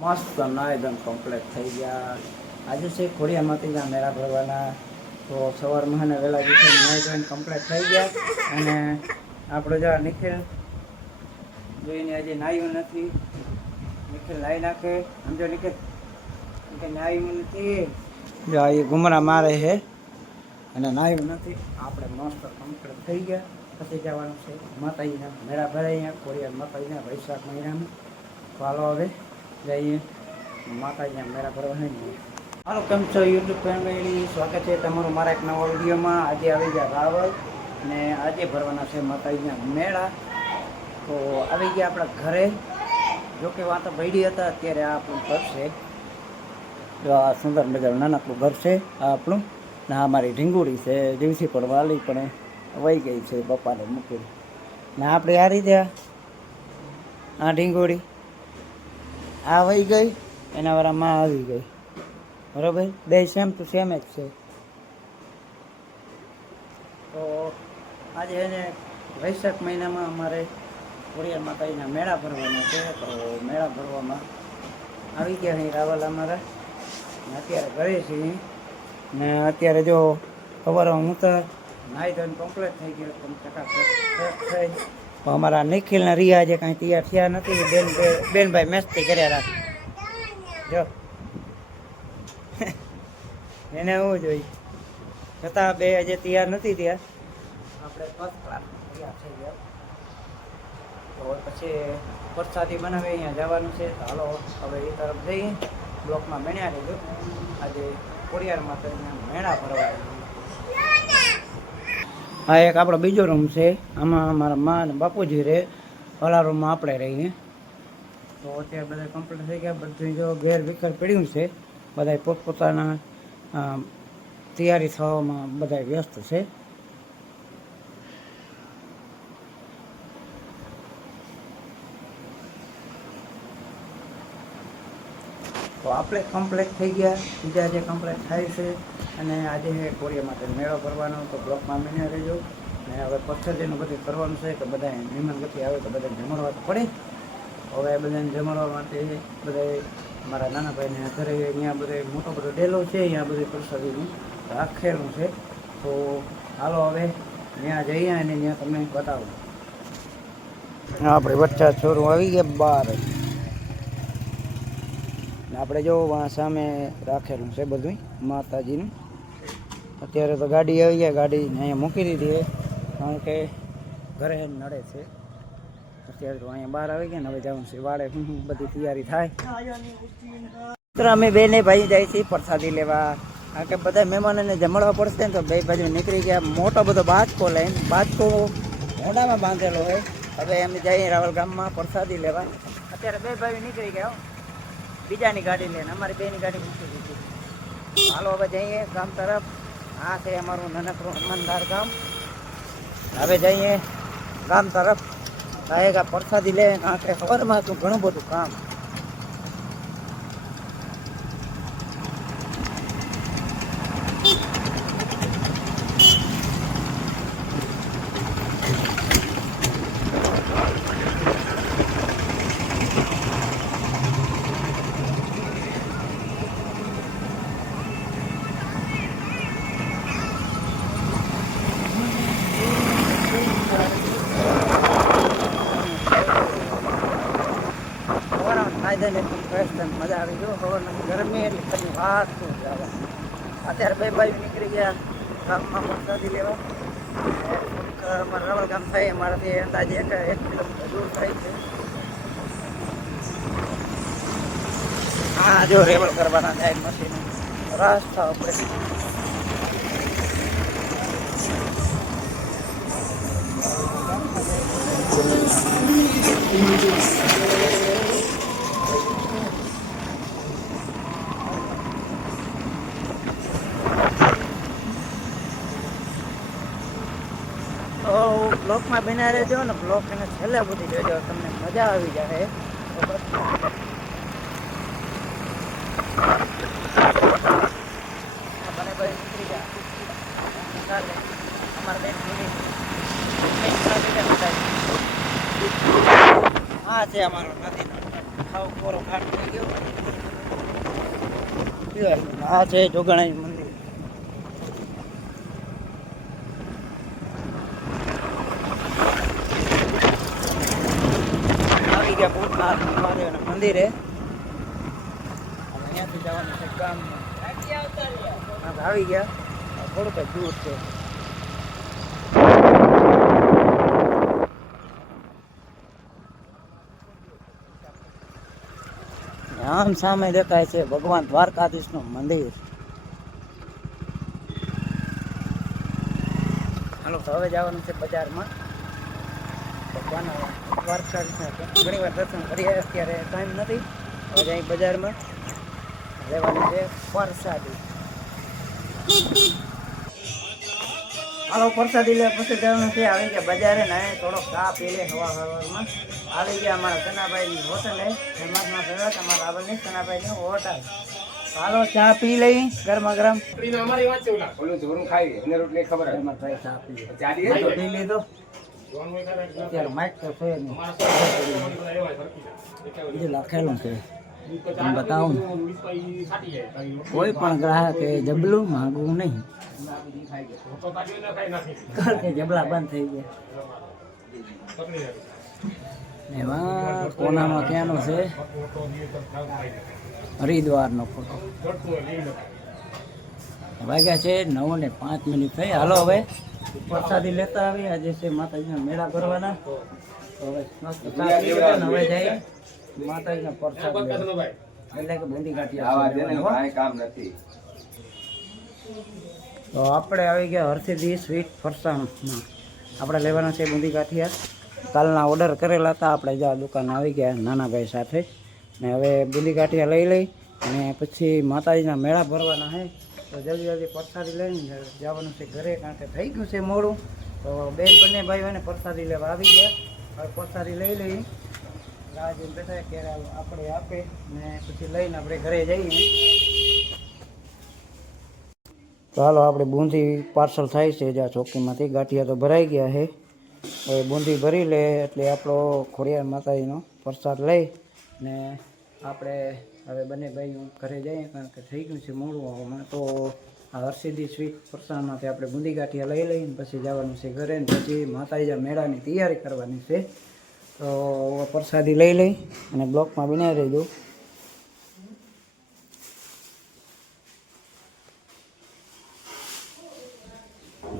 મસ્ત નાયદન કમ્પ્લીટ થઈ ગયા. આજે છે ખોડિયાર માતાજીના મેળા ભરવાના. તો સવારમાં ને વહેલા જશે નાયદન કમ્પ્લીટ થઈ ગયા. અને આપણે જો નિખિલ જોઈને આજે નાહ્યું નથી. નિખિલ નાહી નાખે. સમજો નિખિલ કે નાહ્યું નથી. જો એ ઘુમરા મારે છે અને નાહ્યું નથી. આપણે મસ્ત કમ્પ્લીટ થઈ ગયા. પછી જવાનું છે માતાજીના મેળા ભરાય અહીંયા ખોડિયાર માતાજીના વૈશાખ મહિનામાં. તો હાલો હવે જઈએ માતાજીના મેળા ભરવા નહીં. હાલો, કેમ છો યુટ્યુબ ફેમિલી? સ્વાગત છે તમારું મારા એક નવા વિડીયોમાં. આજે આવી ગયા રાવલ અને આજે ભરવાના છે માતાજીના મેળા. તો આવી ગયા આપણા ઘરે. જોકે વાતો ભયડી હતા. અત્યારે આ આપણું ઘર છે. જો આ સુંદર મજાનું નાનકડું ઘર છે આ આપણું. ને આ મારી ઢીંગુડી છે. દિવસી પણ વાલી પણ વહી ગઈ છે પપ્પાને મૂકીને. ને આપણે આ રીતે આ ઢીંગોળી આ વહી ગઈ, એના વાળામાં આવી ગઈ. બરાબર, બે સેમ ટુ સેમ જ છે. તો આજે એને વૈશાખ મહિનામાં અમારે ખોડિયાર માતાજીના મેળા ભરવાના છે. તો મેળા ભરવામાં આવી ગયા અહીં રાવલ અમારા. અત્યારે ઘરે છીએ ને અત્યારે જો સવારમાં હું તો નાહી ધોઈને કમ્પ્લીટ થઈ ગયો. થઈ અમારા નિખિલના રિયા જે કાંઈ તૈયાર થયા નથી. બેનભાઈ મસ્તી કર્યા રાખે. જો એને એવું જોઈએ છતાં બે હજી તૈયાર નથી ત્યાં. આપણે ફર્સ્ટ ક્લાસ તૈયાર થઈ ગયા. તો પછી પ્રસાદી બનાવી અહીંયા જવાનું છે. તો હાલો હવે એ તરફ જઈએ. બ્લોકમાં બન્યા રહીજો. આજે ખોડિયાર માતાજીના મેળા ભરવા. આ એક આપણો બીજો રૂમ છે. આમાં મારા મા અને બાપુજી રહે. ઓલા રૂમમાં આપણે રહીએ. તો અત્યારે બધા કમ્પ્લીટ થઈ ગયા. બધું જો ઘેર વિખર પડ્યું છે. બધા પોતપોતાના તૈયારી થવામાં બધા વ્યસ્ત છે. તો આપણે કમ્પ્લીટ થઈ ગયા. બીજા જે કમ્પ્લીટ થાય છે. અને આજે ખોડિયાર માટે મેળો ભરવાનો. તો બ્લોકમાં બન્યા રહેજો. ને હવે પથ્થરજીનું બધું કરવાનું છે. તો બધા મહેમાન ગતિ આવે તો બધાને જમણવા તો પડે. હવે બધાને જમણવા માટે બધા મારા નાના ભાઈને ઘરે અહીંયા બધે મોટો બધો ડેલો છે. અહીંયા બધું પ્રસાદીનું રાખેલું છે. તો હાલો હવે ત્યાં જઈએ અને ત્યાં તમને બતાવું. આપણે બચ્ચા છોરું આવી ગયા બહાર. આપણે જો સામે રાખેલું છે બધું માતાજીનું. અત્યારે તો ગાડી આવી ગયા. ગાડીને અહીંયા મૂકી દીધી કારણ કે ઘરે નડે છે. અત્યારે તો અહીંયા બહાર આવી ગયા ને હવે જવાનું છે વાળે. બધી તૈયારી થાય. તો અમે બેને ભાઈ જાય છીએ પ્રસાદી લેવા. કારણ કે બધા મહેમાનોને જમણવા પડશે ને. તો બે બાજુ નીકળી ગયા મોટો બધો બાજકો લઈને. બાજકો મોઢામાં બાંધેલો હોય. હવે અમે જઈએ રાવલ ગામમાં પ્રસાદી લેવા. અત્યારે બે ભાઈ નીકળી ગયા બીજાની ગાડી લઈને. અમારી બેની ગાડી મૂકી દીધી. હાલો હવે જઈએ ગામ તરફ. આ છે અમારું નાનકડું હનુમાનધાર ગામ. હવે જઈએ ગામ તરફ. આએગા પ્રસાદી લે. આખરે ખબરમાં હતું ઘણું બધું કામ. મજા આવી ગયો. ખબર નથી ગરમી એટલી પછી વાત શું જવા. અત્યારે બે ભાઈ નીકળી ગયા ગામમાં પ્રસાદી લેવા. અમારા રાવલ ગામ થાય અમારાથી અંદાજે 1 કિલોમીટર દૂર થાય છે. હા જો રેવલ કરવાના જાય મશીન રસ્તા આપણે. બ્લોકમાં બન્યા રહેજો ને. બ્લોક એને છેલ્લે બધી જોજો. તમને મજા આવી જાય. આ છે અમારો નદીનો ખાવ કોરો ઘાટ થઈ ગયો. આ છે જોગણાઈ મંદિર. આવી ગયા ભૂતનાથ મહાદેવના મંદિરે. અહીંયાથી જવાનું છે ગામમાં. આવી ગયા થોડુંક જ દૂર છે. આમ સામે દેખાય છે ભગવાન દ્વારકાધીશ નું મંદિર. હાલો તો હવે જવાનું છે બજારમાં. ભગવાન દ્વારકાધીશ ઘણી વાર દર્શન કરીએ, અત્યારે ટાઈમ નથી. હવે જઈ બજારમાં લેવાનું છે પ્રસાદી. હાલો પ્રસાદી લે પછી જવાનું છે. આવી ગયા બજારે ને થોડોક ચા પી લે હવામાં. આવી ગયા અમારા કનાભાઈની હોટલે. ફેમસમાં ફેમસ અમારા રાવલની કનાભાઈની હોટલ. હાલો ચા પી લઈ ગરમા ગરમ. ચા પી લીધો. અત્યારે માઇક તો છે નહીં, બીજું લખેલું છે બતાવું. કોઈ પણ ગ્રાહકે જબલું માંગવું નહીં, કારણ કે જબલા બંધ થઈ ગયા. એમાં કોનામાં ક્યાંનો છે હરિદ્વારનો ફોટો. વાગ્યા છે 9:05 થઈ. હાલો હવે પ્રસાદી લેતા આવી. આજે છે માતાજીના મેળા ભરવાના. હવે મસ્ત ચા પી લીધો ને હવે જઈ માતાજીના પ્રસાદ એટલે કે બુંદી ગાંઠિયા. તો આપણે આવી ગયા હરસિદ્ધિ સ્વીટ ફરસાણમાં. આપણે લેવાના છે બુંદી ગાંઠિયા. કાલના ઓર્ડર કરેલા હતા આપણે. જ્યાં દુકાન આવી ગયા નાનાભાઈ સાથે ને હવે બુંદી ગાંઠિયા લઈ લઈ અને પછી માતાજીના મેળા ભરવાના છે. તો જલ્દી પ્રસાદી લઈને જવાનું છે ઘરે, કારણ કે થઈ ગયું છે મોડું. તો બંને ભાઈઓને પ્રસાદી લેવા આવી ગયા. હવે પ્રસાદી લઈ લઈ રાહ જોઈને બેઠા ક્યારે આપણે આપે ને પછી લઈને આપણે ઘરે જઈએ. તો હાલો આપણે બુંદી પાર્સલ થાય છે જ્યાં ચોકીમાંથી. ગાંઠિયા તો ભરાઈ ગયા છે. હવે બુંદી ભરી લે એટલે આપણો ખોડિયાર માતાજીનો પ્રસાદ લઈ ને આપણે હવે બંને ભાઈઓ ઘરે જઈએ, કારણ કે થઈ ગયું છે મોડું આવવામાં. તો આ હરસિદ્ધિ સ્વીટ ફરસાણમાંથી આપણે બુંદી ગાંઠિયા લઈ લઈને પછી જવાનું છે ઘરે ને પછી માતાજીના મેળાની તૈયારી કરવાની છે. તો પ્રસાદી લઈ લઈ અને બ્લોકમાં બનાવી રહેજો.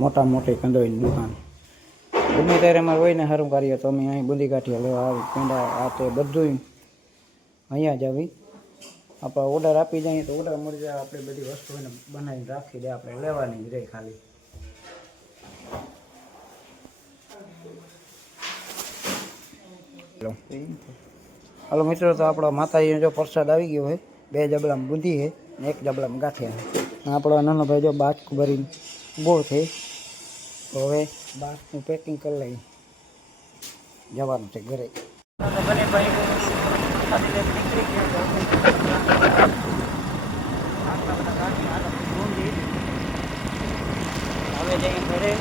મોટા મોટી કંદોઈની દુકાન ગમે ત્યારે અમારે હોય ને સારું કાર્ય તો અમે અહીં બુંદી ગાંઠિયા લેવા આવી. પેંડા આ તે બધું અહીંયા જ આવી. આપણે ઓર્ડર આપી જઈએ તો ઓર્ડર મળી જાય. આપણે બધી વસ્તુઓને બનાવીને રાખી દે, આપણે લેવાની જ રહી ખાલી. હાલો મિત્રો, તો આપણો માતાજીનો જો પ્રસાદ આવી ગયો હોય. 2 જબલામાં બુંદી છે ને 1 જબલામાં ગાંઠિયા. આપણો નાનો ભાઈ જો બાચકું ભરીને ગોળ થઈ. તો હવે બાચકું પેકિંગ કરી લઈ જવાનું છે ઘરે. બંને ભાઈ નીકળી ગયા. હવે જઈએ ઘરે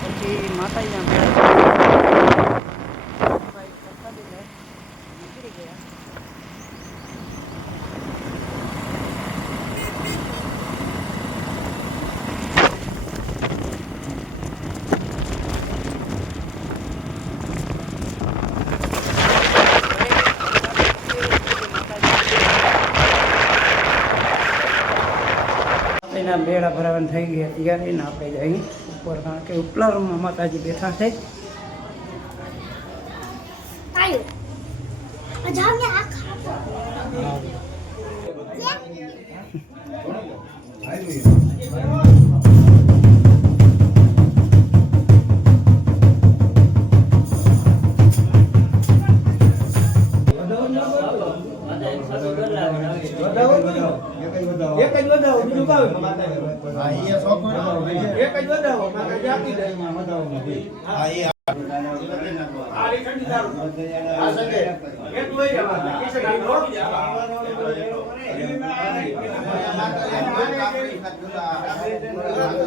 પછી માતાજીના મેળા નીકળી ગયા. બેડા ભરાવાનું થઈ ગયા ત્યારે ને આપણે જઈ ઉપર, કારણ કે ઉપલા રૂમમાં માતાજી બેઠા છે. એક જ વધાવો બીજું કાવે હા એ સોફ્ટવેર એક જ વધાવો માતા જાતી દે માં વધાવો હા એ આ ઠંડી દારૂ આ સંગે એક લઈ જવા કિસે ગાડી લો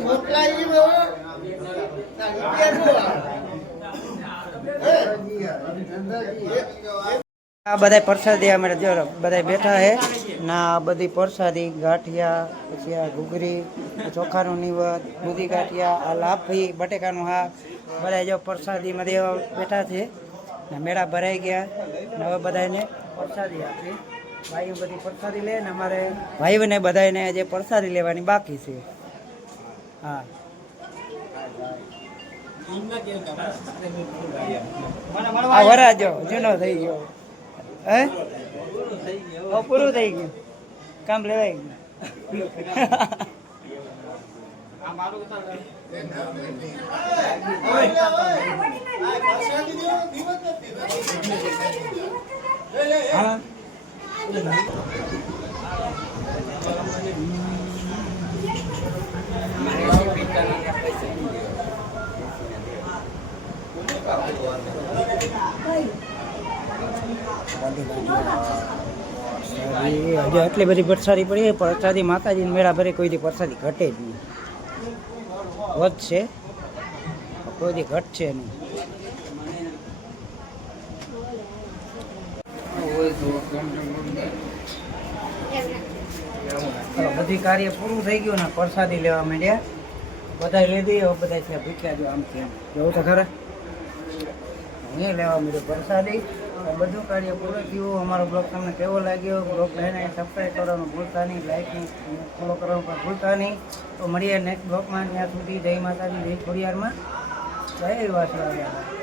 મોકલાઈ ગયો તારી પેરો આ બધા પ્રસાદી અમે જો બધા બેઠા હે ના બધી પ્રસાદી ગાંઠિયા પછી આ ઘૂઘરી ચોખાનું નીવત દૂધી ગાંઠિયા આ લાપી બટેકાનું શાક બધા જો પ્રસાદીમાં દેવા બેઠા છે ને મેળા ભરાઈ ગયા ને હવે બધાને પ્રસાદી આપી ભાઈઓ બધી પ્રસાદી લે ને અમારે ભાઈઓને બધાને જે પ્રસાદી લેવાની બાકી છે હા આ વરાજો જૂનો થઈ ગયો હે પૂરું થઈ ગયું કામ લેવાય ગયું હજુ આટલી બધી પ્રસાદી પડી પ્રસાદી માતાજી મેળા ભરે કોઈથી પ્રસાદી ઘટે જ નહીં વધશે કોઈથી ઘટશે નહીં બધી કાર્ય પૂરું થઈ ગયું ને પ્રસાદી લેવા માંડ્યા બધા લીધી હવે બધા છે ભૂખ્યા જો આમ કેમ જવું તો ખરા અહીંયા લેવા માંડ્યું પ્રસાદી બધું કાર્ય પૂરું થયું અમારો બ્લોગ તમને કેવો લાગ્યો બ્લોગ લઈને સબસ્ક્રાઈબ કરવાનું ભૂલતા નહીં લાઈક નહીં ફોલો કરવાનું પણ ભૂલતા નહીં તો મળીએ નેક્સ્ટ બ્લોગમાં ત્યાં સુધી જય માતાજી જય ખોડિયારમાં જય વાસણા.